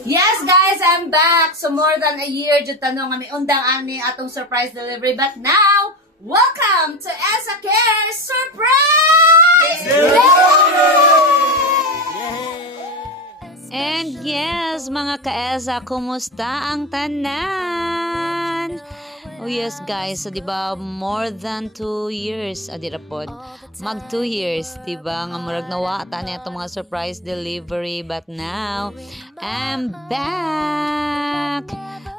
Yes guys, I'm back. So more than a year jud tanong kami undang ani atong surprise delivery, but now welcome to Esa Care Surprise And yes, mga ka-Esa, kumusta ang tanan? Oh yes guys, so diba more than 2 years adira pod. Mag 2 years, diba? Nga murag nawa ta niya itong mga surprise delivery, but now I'm back.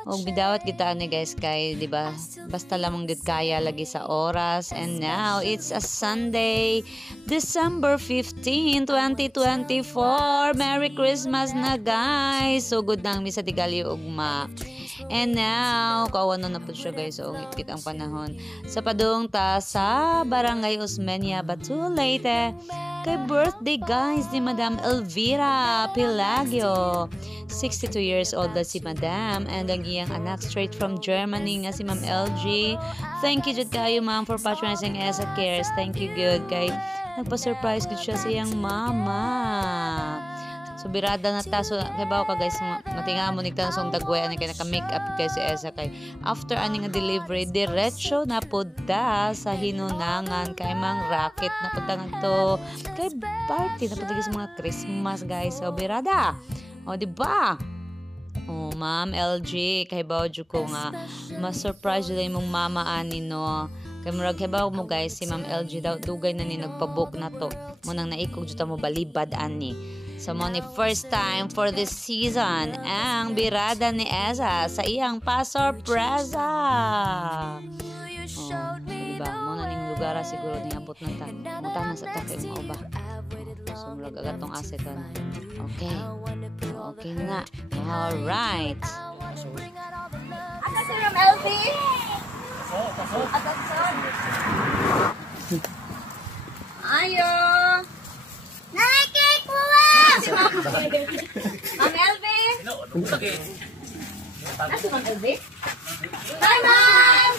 Og bidawat kita ni guys kay diba? Basta lamang gid kaya lagi sa oras. And now it's a Sunday, December 15, 2024. Merry Christmas na guys. So good nang mi sa tigali ugma. And now, kawan na po siya guys. So, ngipit ang panahon. Sa padung ta sa Barangay Osmeña, Batulete. Kay birthday guys ni Madam Elvira Pelagio. 62 years old na si Madam. And ang iyang anak straight from Germany nga si Ma'am LG. Thank you jud kayo ma'am for patronizing Esa Cares. Thank you good kay nagpa-surprise gud siya sa iyang mama. So birada na ta, so kay bawo ka guys, matinga mo ni kansong dagway ani kay naka-makeup kay si Esa kay after ani nga delivery diretso na pudta sa hinunangan kay mang racket na pudta to kay party na pudta sa mga Christmas guys. So birada. O di ba? Oh, Ma'am LG, kay bawo jud ko nga ma-surprise jud imong mama ani no. Kay murag kay bawo mo guys, si Ma'am LG daw dugay na ni nagpa-book na to. Mo nang naikog jud ta mo balibad ani. So mo ni first time for this season ang birada ni Esa sa iyang pa-sorpresa. Oh, diba? Mo na ning lugar siguro ni abot ng tan. Muta na sa takay mo ba. So murag agad tong asetan. Okay. Okay na. All right. Asa si Ma'am LV? Atatson. Ayo. Nakikik mo ba? Ma'am LV? Nasi Ma'am LV? Hi Ma'am!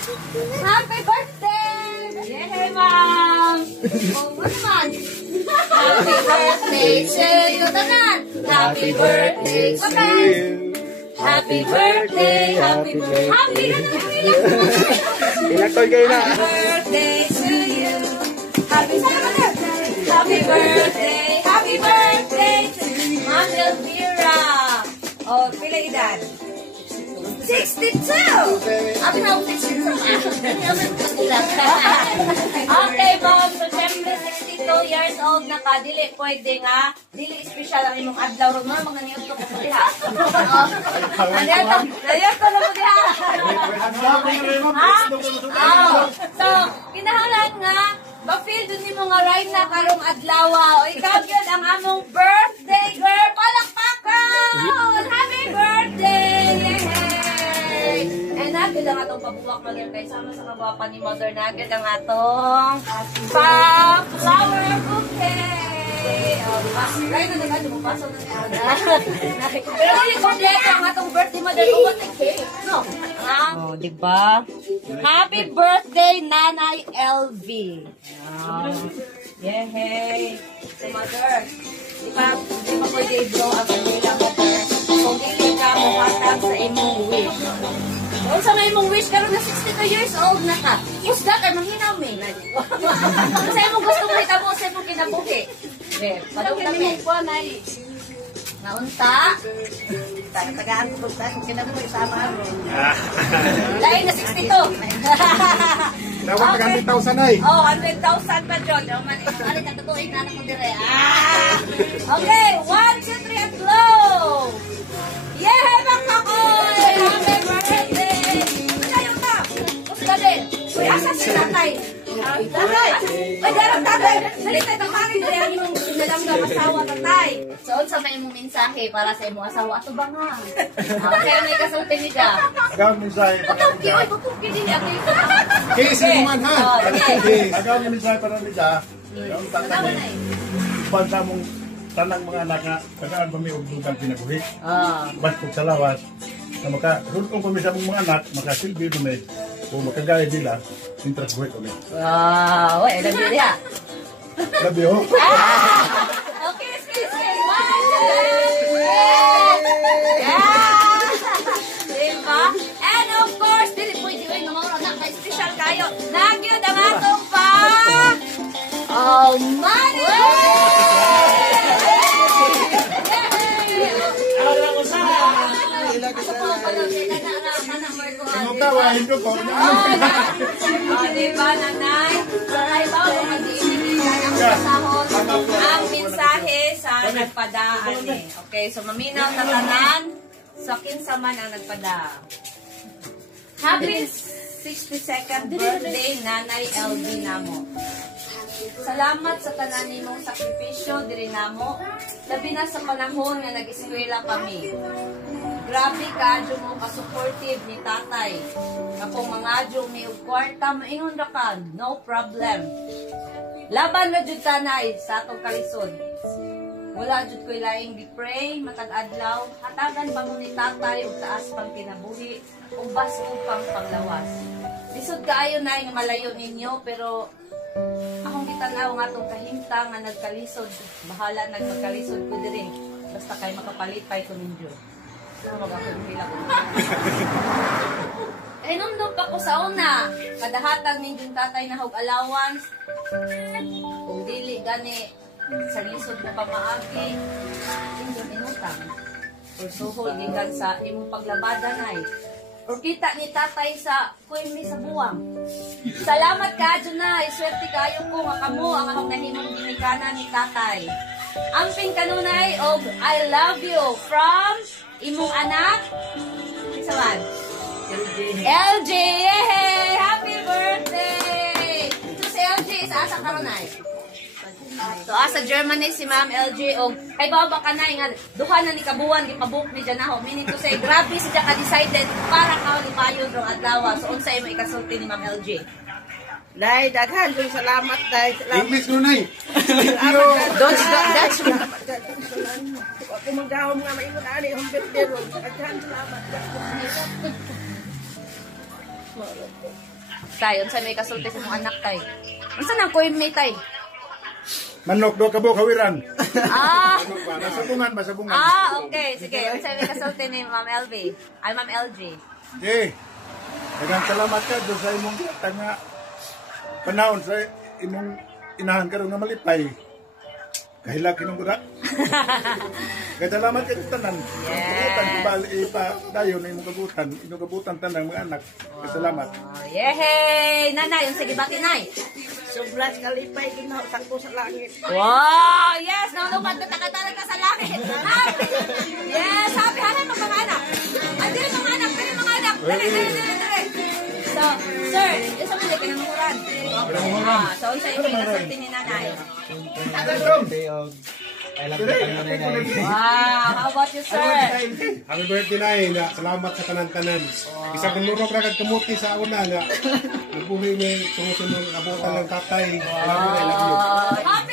Happy birthday! Yay Ma'am! Oh, what naman? Happy birthday to you, tanan! Happy birthday to you! Happy birthday! Happy birthday! Happy Ilaktoy kayo na! Happy birthday to you! Happy birthday! Happy birthday! Happy birthday to Ma'am Elvira! Oh, pila edad? 62! Abi na ako 62. Okay, Ma'am. So, syempre, 62 years old na ka. Dili, pwede nga. Dili, special ang imong adlaw. Ron mo, mga niyot ko po diha. Niyot ko na po diha. So, kinahanglan nga, ba-feel dun yung mga ride na karong adlaw. O, ikaw yun ang among birthday girl. Palakpakan! Happy birthday! Yay! And nagad ang atong pabuwak mother kay sama sa kagwapan ni mother. Nagad ang atong pa-flower bouquet. O, diba? Right na nagad, lumapaso na niya. Pero hindi kompleto ang atong birthday mother. Kung what cake, no? O, diba? Happy birthday, Nanay LV. Yehey! So, mother, di ba pwede i-blow ang kanila mo kung dili ka mo hatag sa imong wish. Kung sa may imong wish, karoon na 62 years old na ka. Usda ka, manghinaw me. Kung sa imong gusto mo itabo, sa imong kinabuhi. Padong kami. Naunta. Tagaan ko sa imong kinabuhi, sama aro. Dahil na 62. Dapat ka 100,000 ay. Oh, 100,000 pa, John. Ano, katutuin na ako dire. Okay, 1, 2, 3, and blow! Yay, Bangkakoy! Happy birthday! Ayaw ka! Gusto din! Uy, asa si tatay? Tatay! Uy, garang tatay! Salitay, tamarin na yan yung nalamgang asawa, tatay. So, sa may imong mensahe para sa imong asawa, ato ba nga? Okay, may kasulti ni ka. Agaw mensahe. Tutuki, oy, tutuki din yan. Case naman ha. Agaw mensahe para ni ka. Yung tatay. Bansa mong tanang mga anak nga tagaan pa may ugdugan pinabuhi. Bas kung sa lawas na maka-rultong kami sa mga anak, makasilbi kami o makagaya nila, interest buhay kami. Wow! Uy, love you niya. Love you. Okay, excuse me. 1, 2, 3. Ako po, pala, kanang ko. Anong tawahin ko po? Diba, nanay? Nanay ba, kung mag-iinigay ang pasahod, ang mensahe sa nagpadaan eh. Okay, so maminaw na tanan, sa kinsa man ang nagpadaan. Happy 62nd birthday, Nanay LB namo. Salamat sa tanan nimong sakripisyo diri namo. Labi na sa panahon nga nag-eskwela kami. Grabe ka, mo ka-supportive ni tatay. Kapong mga may kwarta, maingon ra ka, no problem. Laban na jud tanay sa atong kalisod. Wala jud ko'y laing gipray, matag adlaw, hatagan ba mo ni tatay ug taas pang kinabuhi, ug basko pang panglawas. Lisod kaayo na nga malayo ninyo, pero akong gitanaw nga itong kahimtang nga nagkalisod. Bahala nagmagkalisod ko diri. Basta kayo makapalipay ko ninyo. Mag-ako ko. Eh, nundong pa ko sa una. Kadahatag ninyong tatay na hog allowance. Kung dili gani sa lisod na pamaagi, ninyong inutang. Or suhol gikan sa imong paglabada na o kita ni tatay sa kuwimi sa buwang. Salamat ka, Junay. Swerte kayo ko nga kamo ang akong nahimong ginikanan ni tatay. Amping kanunay og I love you from imong anak. Isa man? LJ. Yay! Happy birthday! Ito si LJ sa asa kanunay. So, sa Germany si Ma'am LG og kay baba ka na nga duha na ni kabuan gipabuk ni Janaho meaning to say grabe siya ka decided para ka ni payon rong adlaw. So unsay mo ikasulti ni Ma'am LG? Dai daghan jud salamat dai. English ko nay. That's ako magahom nga maingon ani ang birthday ron. Daghan salamat. Tay, unsay mo ikasulti sa mong anak tay? Unsa nang kuy may tay? Manok do kabo kawiran. Masabungan. Okay. Sige. Unsay may kasulti ni Ma'am LB? Ay, Ma'am LG. Okay. Daghang salamat ka do sa imong tanga panahon sa imong inahan karon nga malipay. Kahilak kinong guda. Kaya salamat ka tanan. Kabutan ipa dayon imong kabutan tanang mga anak. Salamat. Yehey! Nanay, unsay gibati nay? Sobras kalipay ginaw sangko sa langit. Wow! Yes! Naunupad na takatalag ka sa langit! Yes! Happy! Hanay mga anak! Dili mga anak! Dili! So, sir, isa mo ka namuran. So, unsay imong kasulti ni nanay? Wow! How about you, sir? Happy birthday na salamat sa tanan-tanan. Isa kong lurok na kagkamuti sa una nga. Nabuhay mo tungkol sa mga abutan ng tatay. Happy